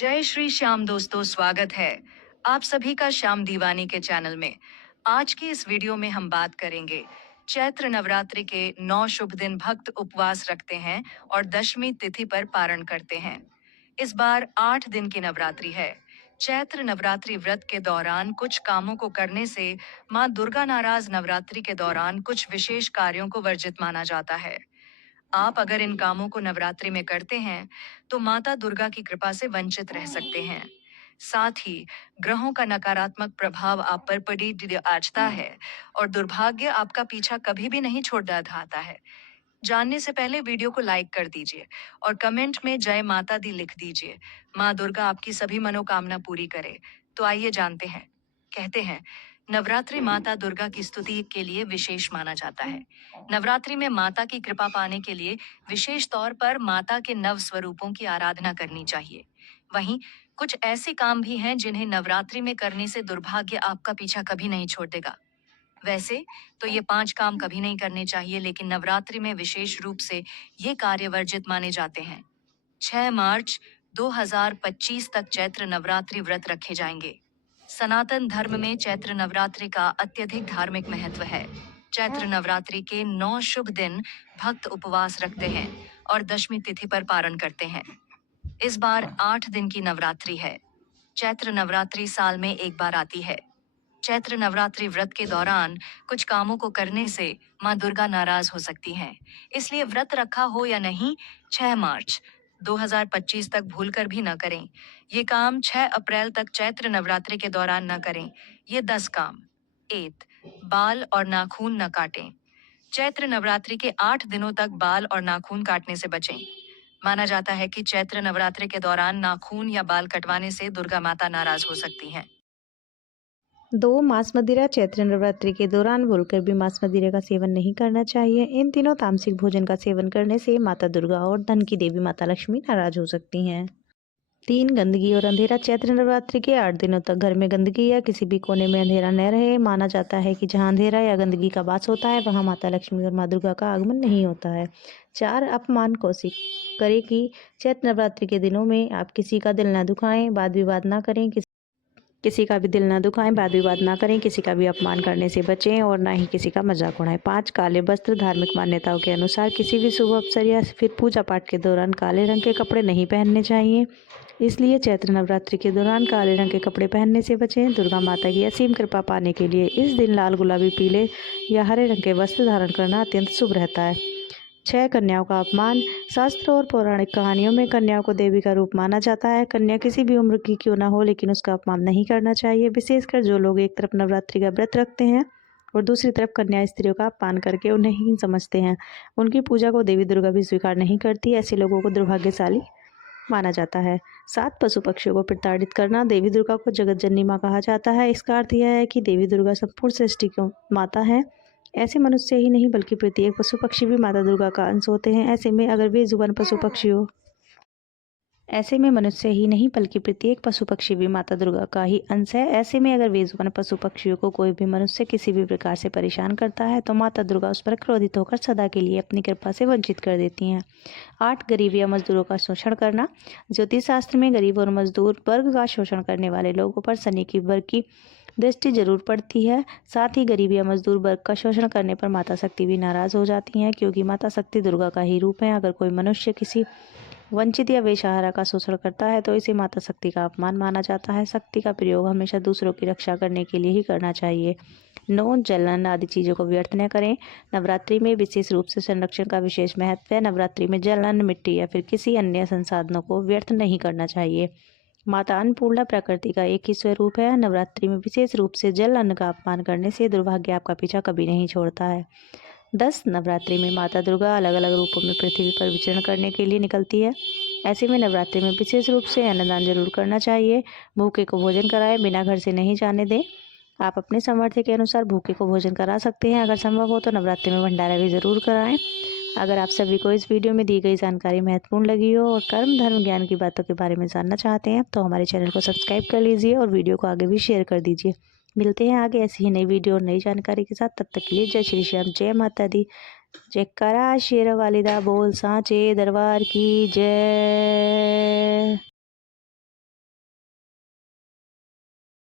जय श्री श्याम दोस्तों, स्वागत है आप सभी का श्याम दीवानी के चैनल में। आज की इस वीडियो में हम बात करेंगे चैत्र नवरात्रि के 9 शुभ दिन भक्त उपवास रखते हैं और दशमी तिथि पर पारण करते हैं। इस बार 8 दिन की नवरात्रि है। चैत्र नवरात्रि व्रत के दौरान कुछ कामों को करने से माँ दुर्गा नाराज नवरात्रि के दौरान कुछ विशेष कार्यों को वर्जित माना जाता है। आप अगर इन कामों को नवरात्रि में करते हैं, तो माता दुर्गा की कृपा से वंचित रह सकते हैं। साथ ही ग्रहों का नकारात्मक प्रभाव आप पर पड़ी आजता है और दुर्भाग्य आपका पीछा कभी भी नहीं छोड़ जाता है। जानने से पहले वीडियो को लाइक कर दीजिए और कमेंट में जय माता दी लिख दीजिए। माँ दुर्गा आपकी सभी मनोकामना पूरी करे। तो आइए जानते हैं। कहते हैं नवरात्रि माता दुर्गा की स्तुति के लिए विशेष माना जाता है। नवरात्रि में माता की कृपा पाने के लिए विशेष तौर पर माता के नव स्वरूपों की आराधना करनी चाहिए। वहीं कुछ ऐसे काम भी हैं जिन्हें नवरात्रि में करने से दुर्भाग्य आपका पीछा कभी नहीं छोड़ देगा। वैसे तो ये 5 काम कभी नहीं करने चाहिए, लेकिन नवरात्रि में विशेष रूप से ये कार्य वर्जित माने जाते हैं। 6 मार्च 2025 तक चैत्र नवरात्रि व्रत रखे जाएंगे। सनातन धर्म में चैत्र नवरात्रि का अत्यधिक धार्मिक महत्व है। चैत्र नवरात्रि के 9 शुभ दिन भक्त उपवास रखते हैं और दशमी तिथि पर पारण करते हैं। इस बार 8 दिन की नवरात्रि है। चैत्र नवरात्रि साल में एक बार आती है। चैत्र नवरात्रि व्रत के दौरान कुछ कामों को करने से माँ दुर्गा नाराज हो सकती हैं। इसलिए व्रत रखा हो या नहीं, 6 मार्च 2025 तक भूलकर भी न करें। ये काम 6 अप्रैल तक चैत्र नवरात्रि के दौरान न करें। ये 10 काम। 1. बाल और नाखून न काटें। चैत्र नवरात्रि के 8 दिनों तक बाल और नाखून काटने से बचें। माना जाता है कि चैत्र नवरात्रि के दौरान नाखून या बाल कटवाने से दुर्गा माता नाराज हो सकती हैं। 2. मांस मदिरा। चैत्र नवरात्रि के दौरान भूलकर भी मांस मदिरा का सेवन नहीं करना चाहिए। इन दिनों तामसिक भोजन का सेवन करने से माता दुर्गा और धन की देवी माता लक्ष्मी नाराज हो सकती हैं। 3. गंदगी और अंधेरा। चैत्र नवरात्रि के 8 दिनों तक घर में गंदगी या किसी भी कोने में अंधेरा न रहे। माना जाता है कि जहां अंधेरा या गंदगी का वास होता है, वहां माता लक्ष्मी और माँ दुर्गा का आगमन नहीं होता है। 4. अपमान कोशिश करें कि चैत्र नवरात्रि के दिनों में आप किसी का दिल न दुखाएं, वाद विवाद ना करें, किसी का भी दिल ना दुखाएं, वाद विवाद ना करें, किसी का भी अपमान करने से बचें और ना ही किसी का मजाक उड़ाएं। 5. काले वस्त्र। धार्मिक मान्यताओं के अनुसार किसी भी शुभ अवसर या फिर पूजा पाठ के दौरान काले रंग के कपड़े नहीं पहनने चाहिए। इसलिए चैत्र नवरात्रि के दौरान काले रंग के कपड़े पहनने से बचें। दुर्गा माता की असीम कृपा पाने के लिए इस दिन लाल, गुलाबी, पीले या हरे रंग के वस्त्र धारण करना अत्यंत शुभ रहता है। 6. कन्याओं का अपमान। शास्त्र और पौराणिक कहानियों में कन्याओं को देवी का रूप माना जाता है। कन्या किसी भी उम्र की क्यों ना हो, लेकिन उसका अपमान नहीं करना चाहिए। विशेषकर जो लोग एक तरफ नवरात्रि का व्रत रखते हैं और दूसरी तरफ कन्या स्त्रियों का अपमान करके उन्हें हीन समझते हैं, उनकी पूजा को देवी दुर्गा भी स्वीकार नहीं करती। ऐसे लोगों को दुर्भाग्यशाली माना जाता है। 7. पशु पक्षियों को प्रताड़ित करना। देवी दुर्गा को जगत जननी माँ कहा जाता है। इसका अर्थ यह है कि देवी दुर्गा संपूर्ण सृष्टि की माता है। ऐसे मनुष्य ही नहीं बल्कि प्रत्येक पशु पक्षी भी माता दुर्गा का अंश होते हैं। ऐसे में अगर वे जुबान पशु पक्षियों ऐसे में मनुष्य ही नहीं बल्कि प्रत्येक पशु पक्षी भी माता दुर्गा का ही अंश है। ऐसे में अगर बेजुबान पशु पक्षियों को कोई भी मनुष्य किसी भी प्रकार से परेशान करता है, तो माता दुर्गा उस पर क्रोधित होकर सदा के लिए अपनी कृपा से वंचित कर देती हैं। 8. गरीब या मजदूरों का शोषण करना। ज्योतिष शास्त्र में गरीब और मजदूर वर्ग का शोषण करने वाले लोगों पर शनि की वर्ग की दृष्टि जरूर पड़ती है। साथ ही गरीब या मजदूर वर्ग का शोषण करने पर माता शक्ति भी नाराज हो जाती हैं, क्योंकि माता शक्ति दुर्गा का ही रूप है। अगर कोई मनुष्य किसी वंचित या बेसहारा का शोषण करता है, तो इसे माता शक्ति का अपमान माना जाता है। शक्ति का प्रयोग हमेशा दूसरों की रक्षा करने के लिए ही करना चाहिए। 9. जलन आदि चीज़ों को व्यर्थ न करें। नवरात्रि में विशेष रूप से संरक्षण का विशेष महत्व है। नवरात्रि में जल, अन्न, मिट्टी या फिर किसी अन्य संसाधनों को व्यर्थ नहीं करना चाहिए। माता अन्नपूर्णा प्रकृति का एक ही स्वरूप है। नवरात्रि में विशेष रूप से जल, अन्न का अपमान करने से दुर्भाग्य आपका पीछा कभी नहीं छोड़ता है। 10. नवरात्रि में माता दुर्गा अलग अलग रूपों में पृथ्वी पर विचरण करने के लिए निकलती है। ऐसे में नवरात्रि में विशेष रूप से अन्नदान जरूर करना चाहिए। भूखे को भोजन कराएं, बिना घर से नहीं जाने दें। आप अपने सामर्थ्य के अनुसार भूखे को भोजन करा सकते हैं। अगर संभव हो तो नवरात्रि में भंडारा भी जरूर कराएं। अगर आप सभी को इस वीडियो में दी गई जानकारी महत्वपूर्ण लगी हो और कर्म धर्म ज्ञान की बातों के बारे में जानना चाहते हैं, तो हमारे चैनल को सब्सक्राइब कर लीजिए और वीडियो को आगे भी शेयर कर दीजिए। मिलते हैं आगे ऐसी ही नई वीडियो और नई जानकारी के साथ। तब तक के लिए जय श्री श्याम, जय माता दी, जयकारा शेर वालिदा बोल सांचे दरबार की जय।